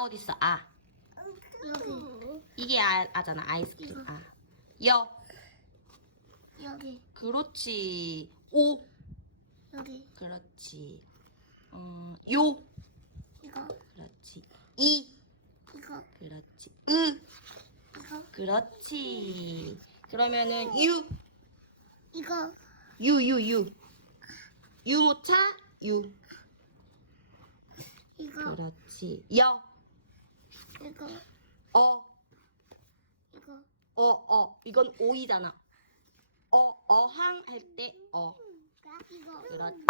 어디 있어? 아. 여기 이게 아, 아잖아. 아이스크림. 아. 여. 여기 그렇지. 오. 여기 그렇지. 어, 요. 이거 그렇지. 이. 이거 그렇지. 으. 이거 그렇지. 그러면은 유. 이거 유, 유, 유. 유모차 유. 이거 그렇지. 여. 이거 어. 이거 어, 어. 이건 오이잖아. 어, 어항 할 때 어. 이거 그렇지.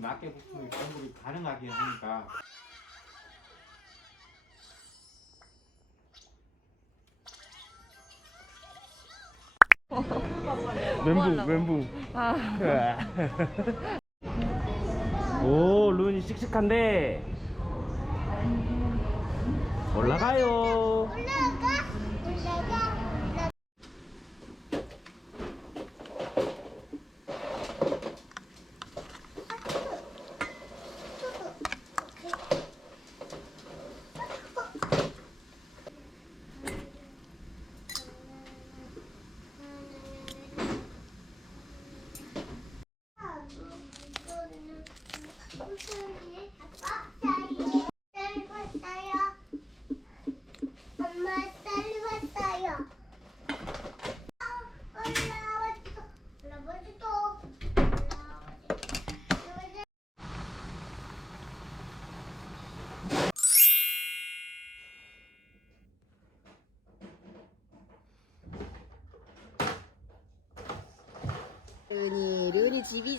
분명 맞게 부품이 공급이 가능하긴 하니까. 멘붕 멘붕. 오 룬이 씩씩한데. 올라가요. 올라가 올라가 엄마 딸왔어요 올라왔어 올라왔어 올라왔어 르니, 르니 집이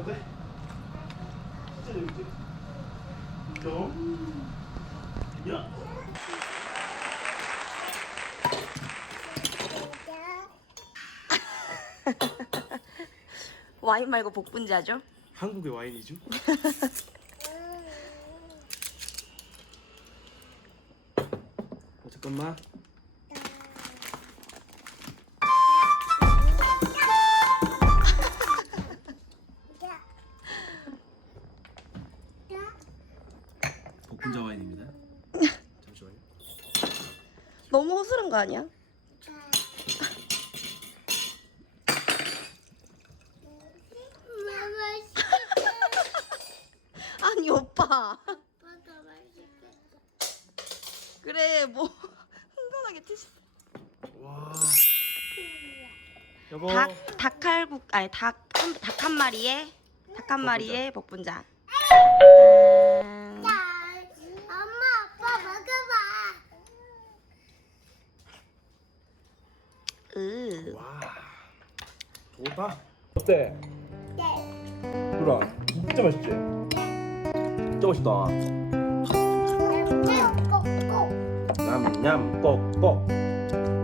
어때? 진짜 재밌지? 좀? 야 와인 말고 복분자죠? 한국의 와인이죠? 어, 잠깐만 분자 와인입니다 잠시만요 너무 허술한 거 아니야? 아니 오빠. 그래 뭐 흥건하게 드시. 와 여보 닭 닭칼국 아니 닭 닭 한 마리에 닭 한 마리에 복분자. 음, 엄마 아빠 먹어봐 으. 와 좋다 어때? 네 누라 진짜 맛있지? 진짜 맛있다 꼭꼭 냠냠 꼭꼭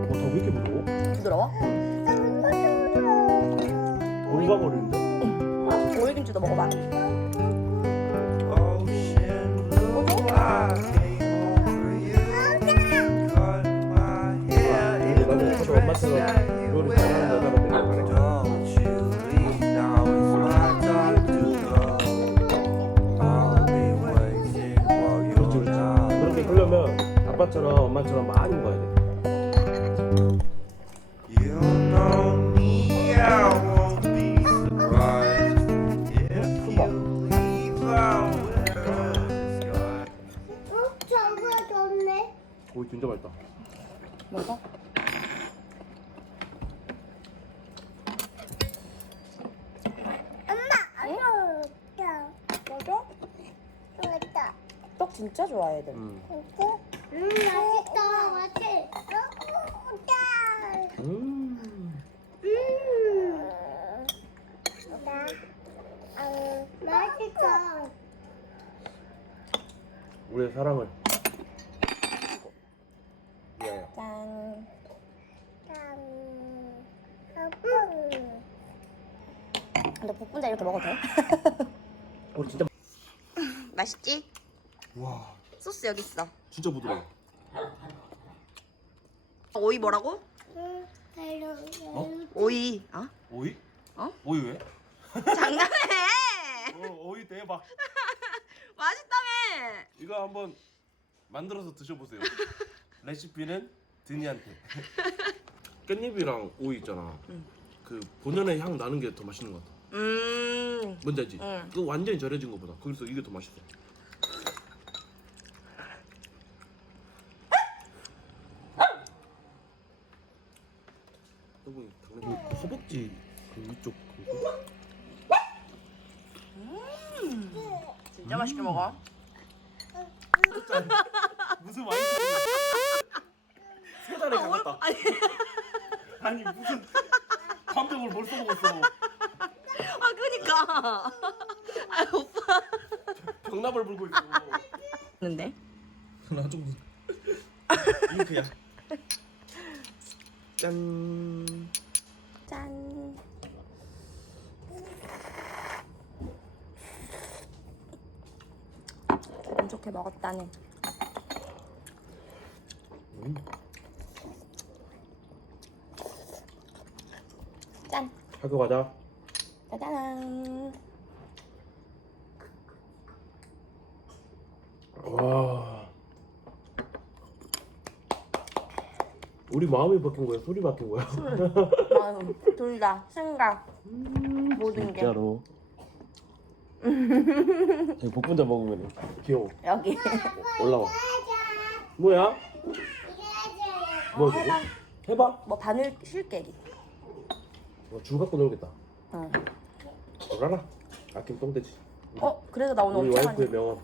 어다왜 이렇게 부드러워? 부드러워? 녹아 버리는데? 오이김치도 먹어봐. 오이 진짜 맛있다. 먹어? 엄마, 야, 맞아? 좋았다. 떡 진짜 좋아해 애들 음. 진짜? 음, 맛있다. 맛있. 어, 짜. 음. 음. 나, 어, 맛있어. 우리의 사랑을. 미아야. 짠 짠. 아빠. 근데 복분자 이렇게 먹어도 돼? 우리 진짜 맛있지? 와 소스 여기 있어 진짜 부드러워. 오이 뭐라고? 응, 별로. 어? 오이 어? 오이? 어? 오이 왜? 장난해 어, 오이 대박. 맛있다며 이거 한번 만들어서 드셔보세요. 레시피는 드니한테. 깻잎이랑 오이 있잖아. 응. 그 본연의 향 나는 게 더 맛있는 것 같아. 음 뭔지 알지? 응. 그거 완전히 절여진 것보다. 그래서 이게 더 맛있어. 여보, 당연히 그 허벅지 그 위쪽 그거. 진짜 맛있게 먹어 무슨 와인? 세 달에 가겠다. 아니 아니 무슨 감정을 벌써 먹었어. 아 그니까 아 오빠 병나발 불고 있어. 근데 나 좀. 잉크야. 짠. 짠 기분 좋게 먹었다네 음. 짠 학교 가자. 짜잔 와. 우리 마음이 바뀐 거야? 소리 바뀐 거야? 마음 둘 다 생각 모든 게 진짜로. 이 복분자 먹으면 귀여워. 여기 올라와. 뭐야? 이래야지. 뭐야 저거? 해봐. 뭐 바늘 실깨기 어, 줄 갖고 놀겠다. 어. 놀아라. 아끼면 똥되지. 어 그래서 나 오늘 우리 엄청 와이프의 많이 명언.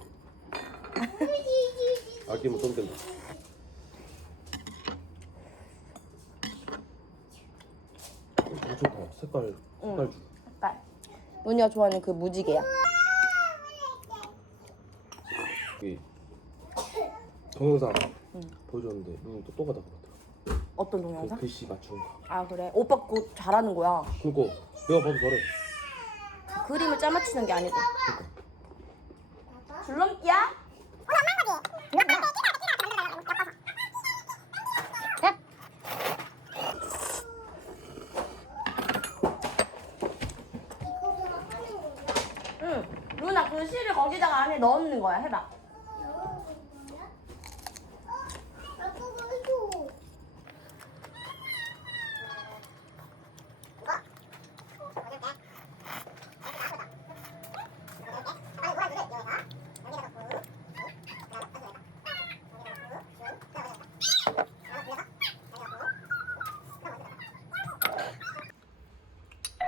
아끼면 똥된다. 어, 좋다. 색깔, 색깔 주. 색깔 은희가 좋아하는 그 무지개야 이 동영상 보여줬는데 눈이 똑똑하다 그러더라. 어떤 그 동영상? 글씨 맞추는 거. 아 그래 오빠 그거 잘하는 거야 그거 내가 봐도 잘해. 그림을 짜맞추는 게 아니고 줄넘기야? 응 누나 글씨를 거기다가 안에 넣는 거야 해봐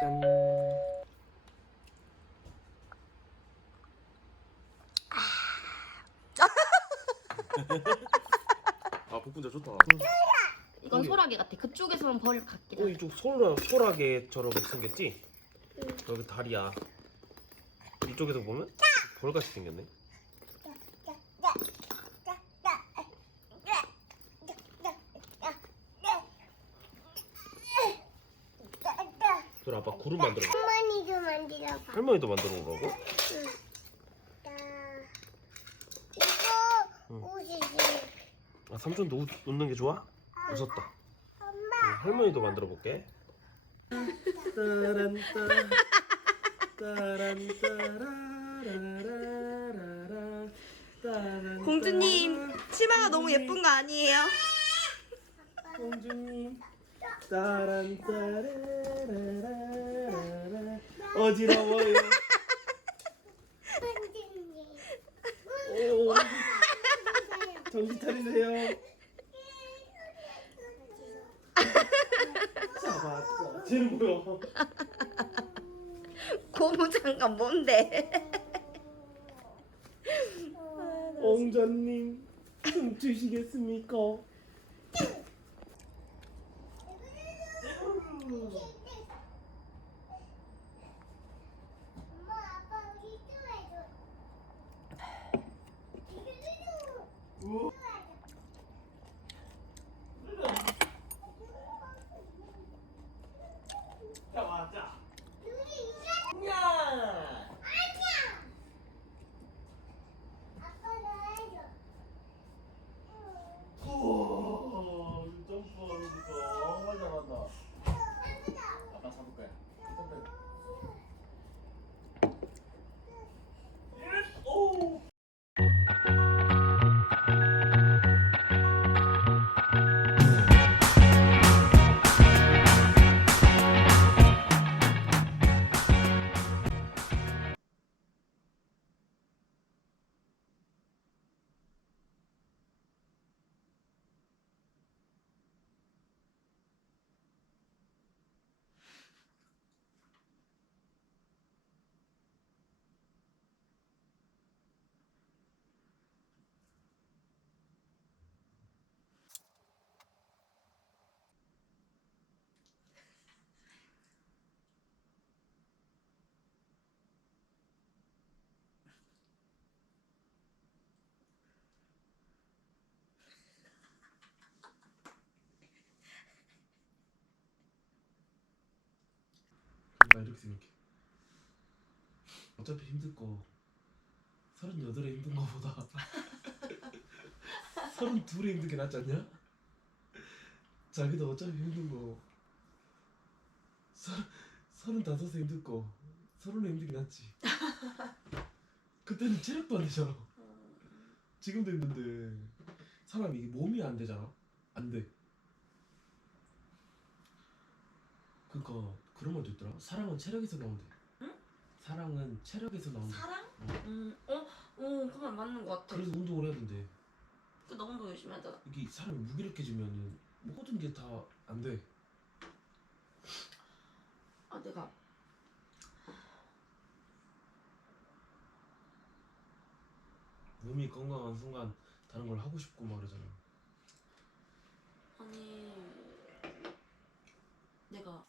짠. 아 복분자 좋다. 이건 소라게 같아 그쪽에서만 벌 같긴 어 이쪽 소라 소라게처럼 생겼지? 여기 다리야. 이쪽에서 보면 벌같이 생겼네. 그래 아빠 구름 만들어. 할머니도 만들어봐. 할머니도 만들어 보라고? 자, 이거 응. 옷이지. 아 삼촌도 웃, 웃는 게 좋아? 웃었다. 엄마. 응, 할머니도 만들어 볼게. 따란 따 따란 따라라라라 공주님 치마가 너무 예쁜 거 아니에요? 공주님 따란 따라라라라 어지러워요. 오 정신 차리세요 잡았어 쟤는 뭐야 고무장갑 뭔데? 옹자님 좀 주시겠습니까? 이렇게 생각해. 어차피 힘들 거 서른여덟에 힘든 거보다 서른둘에 힘든 게 낫지 않냐? 자기도 어차피 힘든 거 서른 서른다섯에 힘들 거 서른에 힘든 게 낫지. 그때는 체력도 안 되잖아. 지금도 힘든데 사람이 이게 몸이 안 되잖아. 안돼. 그니까 그런 말도 있더라 사랑은 체력에서 나온대 사랑은 체력에서 나온대 사랑? 음, 어, 어, 그말 맞는 것 같아. 그래서 운동을 해야 된대 그 너무 열심히 하잖아. 이게 사람이 무기력해지면은 모든 게 다 안 돼. 아, 내가 몸이 건강한 순간 다른 걸 하고 싶고 막 그러잖아. 아니 내가